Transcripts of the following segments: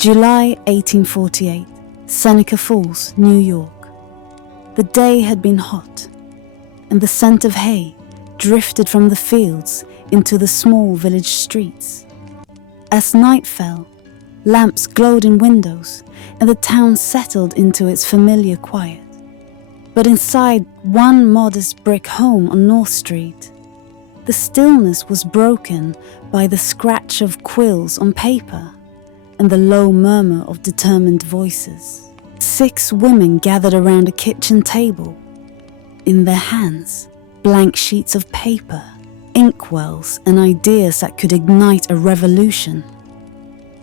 July 1848, Seneca Falls, New York. The day had been hot, and the scent of hay drifted from the fields into the small village streets. As night fell, lamps glowed in windows, and the town settled into its familiar quiet. But inside one modest brick home on North Street, the stillness was broken by the scratch of quills on paper and the low murmur of determined voices. 6 women gathered around a kitchen table. In their hands, blank sheets of paper, inkwells, and ideas that could ignite a revolution.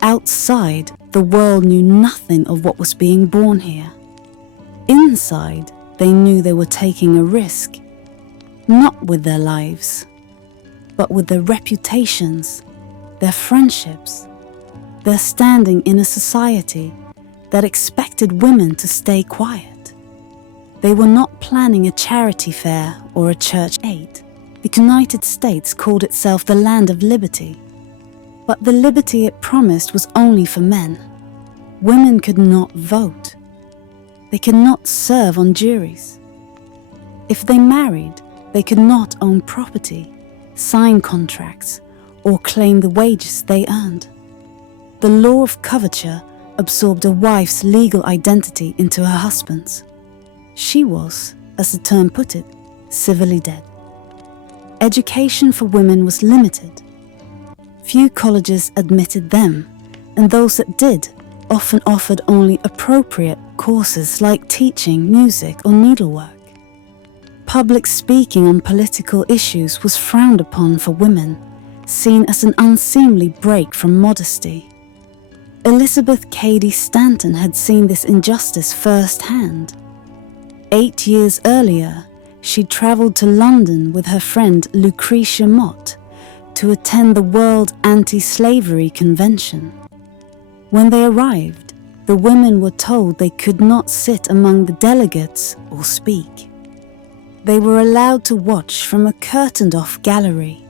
Outside, the world knew nothing of what was being born here. Inside, they knew they were taking a risk, not with their lives, but with their reputations, their friendships, their standing in a society that expected women to stay quiet. They were not planning a charity fair or a church aid. The United States called itself the land of liberty, but the liberty it promised was only for men. Women could not vote. They could not serve on juries. If they married, they could not own property, sign contracts, or claim the wages they earned. The law of coverture absorbed a wife's legal identity into her husband's. She was, as the term put it, civilly dead. Education for women was limited. Few colleges admitted them, and those that did often offered only appropriate courses like teaching, music, or needlework. Public speaking on political issues was frowned upon for women, seen as an unseemly break from modesty. Elizabeth Cady Stanton had seen this injustice firsthand. 8 years earlier, she travelled to London with her friend Lucretia Mott to attend the World Anti-Slavery Convention. When they arrived, the women were told they could not sit among the delegates or speak. They were allowed to watch from a curtained-off gallery,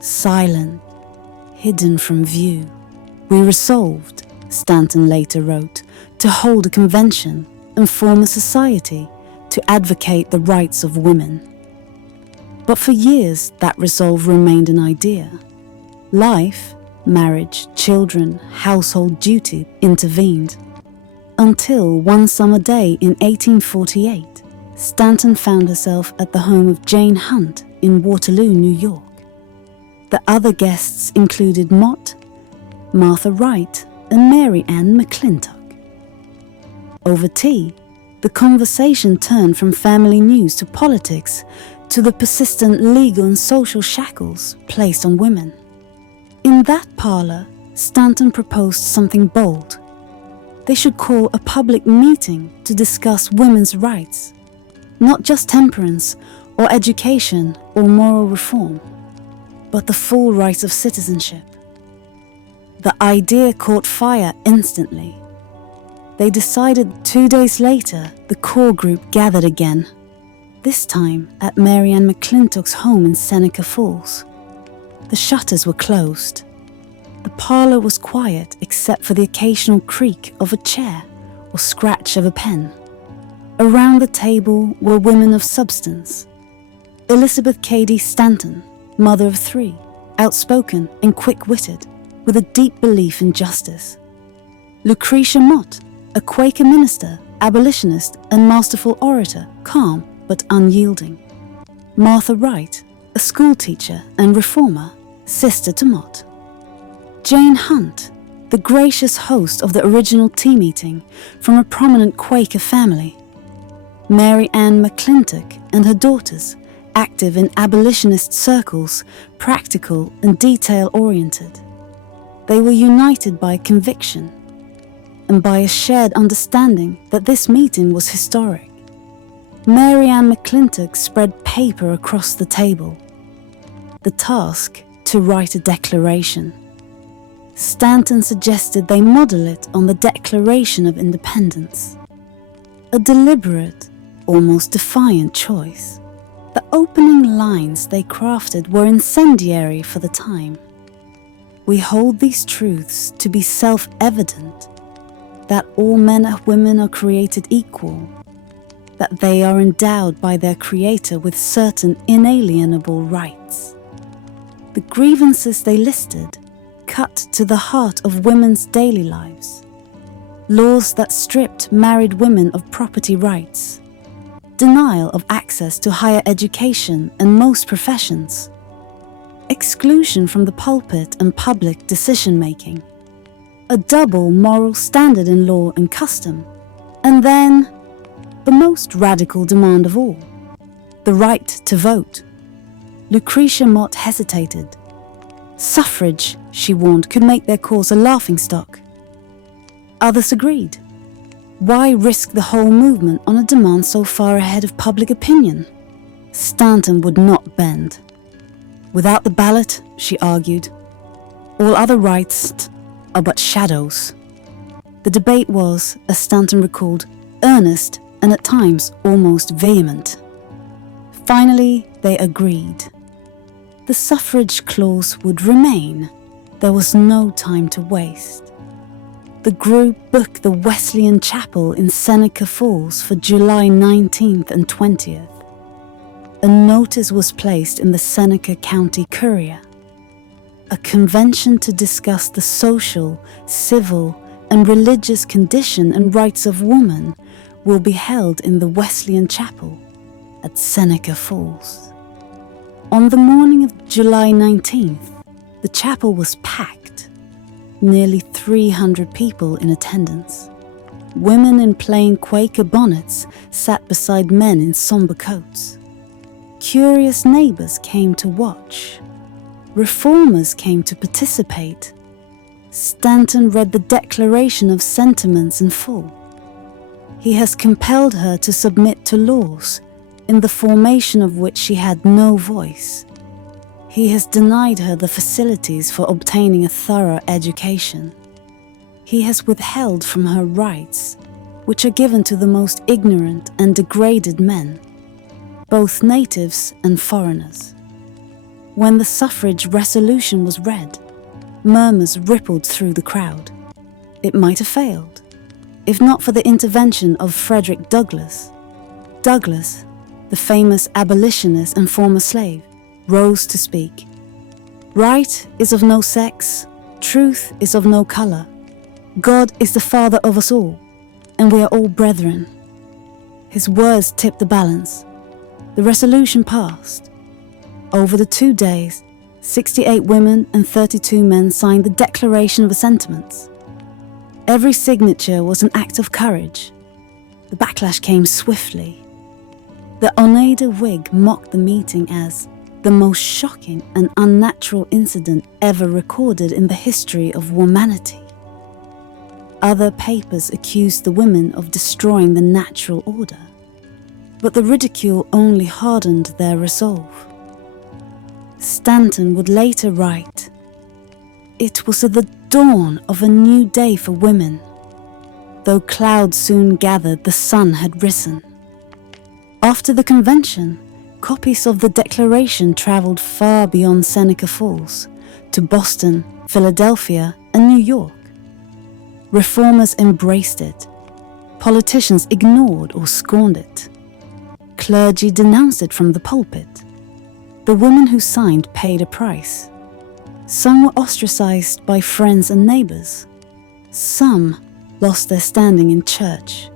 silent, hidden from view. We resolved, Stanton later wrote, to hold a convention and form a society to advocate the rights of women. But for years, that resolve remained an idea. Life, marriage, children, household duty intervened. Until one summer day in 1848, Stanton found herself at the home of Jane Hunt in Waterloo, New York. The other guests included Mott, Martha Wright, and Mary Ann McClintock. Over tea, the conversation turned from family news to politics to the persistent legal and social shackles placed on women. In that parlour, Stanton proposed something bold. They should call a public meeting to discuss women's rights, not just temperance or education or moral reform, but the full right of citizenship. The idea caught fire instantly. They decided 2 days later the core group gathered again, this time at Mary Ann McClintock's home in Seneca Falls. The shutters were closed. The parlour was quiet except for the occasional creak of a chair or scratch of a pen. Around the table were women of substance. Elizabeth Cady Stanton, mother of 3, outspoken and quick-witted, with a deep belief in justice. Lucretia Mott, a Quaker minister, abolitionist, and masterful orator, calm but unyielding. Martha Wright, a schoolteacher and reformer, sister to Mott. Jane Hunt, the gracious host of the original tea meeting from a prominent Quaker family. Mary Ann McClintock and her daughters, active in abolitionist circles, practical and detail-oriented. They were united by conviction and by a shared understanding that this meeting was historic. Mary Ann McClintock spread paper across the table. The task to write a declaration. Stanton suggested they model it on the Declaration of Independence. A deliberate, almost defiant choice. The opening lines they crafted were incendiary for the time. We hold these truths to be self-evident, that all men and women are created equal, that they are endowed by their Creator with certain inalienable rights. The grievances they listed cut to the heart of women's daily lives. Laws that stripped married women of property rights, denial of access to higher education and most professions, exclusion from the pulpit and public decision-making, a double moral standard in law and custom, and then the most radical demand of all, the right to vote. Lucretia Mott hesitated. Suffrage, she warned, could make their cause a laughingstock. Others agreed. Why risk the whole movement on a demand so far ahead of public opinion? Stanton would not bend. Without the ballot, she argued, all other rights are but shadows. The debate was, as Stanton recalled, earnest and at times almost vehement. Finally, they agreed. The suffrage clause would remain. There was no time to waste. The group booked the Wesleyan Chapel in Seneca Falls for July 19th and 20th. A notice was placed in the Seneca County Courier. A convention to discuss the social, civil, and religious condition and rights of women will be held in the Wesleyan Chapel at Seneca Falls. On the morning of July 19th, the chapel was packed. Nearly 300 people in attendance. Women in plain Quaker bonnets sat beside men in somber coats. Curious neighbors came to watch. Reformers came to participate. Stanton read the Declaration of Sentiments in full. He has compelled her to submit to laws, in the formation of which she had no voice. He has denied her the facilities for obtaining a thorough education. He has withheld from her rights, which are given to the most ignorant and degraded men, both natives and foreigners. When the suffrage resolution was read, murmurs rippled through the crowd. It might have failed, if not for the intervention of Frederick Douglass. Douglass, the famous abolitionist and former slave, rose to speak. Right is of no sex, truth is of no color. God is the Father of us all, and we are all brethren. His words tipped the balance. The resolution passed. Over the 2 days, 68 women and 32 men signed the Declaration of Sentiments. Every signature was an act of courage. The backlash came swiftly. The Oneida Whig mocked the meeting as the most shocking and unnatural incident ever recorded in the history of womanity. Other papers accused the women of destroying the natural order, but the ridicule only hardened their resolve. Stanton would later write, "It was at the dawn of a new day for women. Though clouds soon gathered, the sun had risen." After the convention, copies of the Declaration traveled far beyond Seneca Falls, to Boston, Philadelphia, and New York. Reformers embraced it. Politicians ignored or scorned it. Clergy denounced it from the pulpit. The women who signed paid a price. Some were ostracized by friends and neighbors. Some lost their standing in church,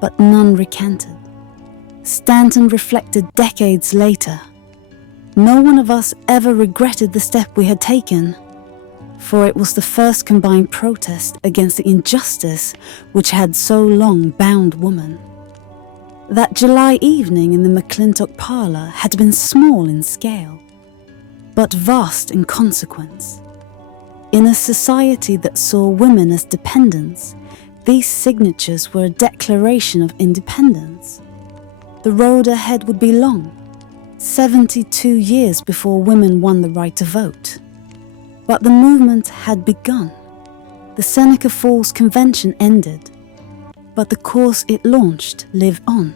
but none recanted. Stanton reflected decades later. No one of us ever regretted the step we had taken, for it was the first combined protest against the injustice which had so long bound woman. That July evening in the McClintock parlor had been small in scale, but vast in consequence. In a society that saw women as dependents, these signatures were a declaration of independence. The road ahead would be long, 72 years before women won the right to vote. But the movement had begun. The Seneca Falls Convention ended, but the course it launched lived on,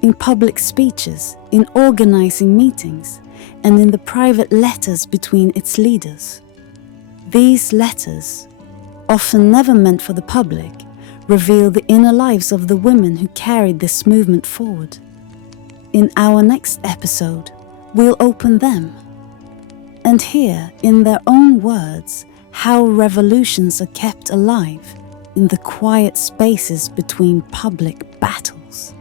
in public speeches, in organizing meetings, and in the private letters between its leaders. These letters, often never meant for the public, reveal the inner lives of the women who carried this movement forward. In our next episode, we'll open them and hear in their own words how revolutions are kept alive in the quiet spaces between public battles.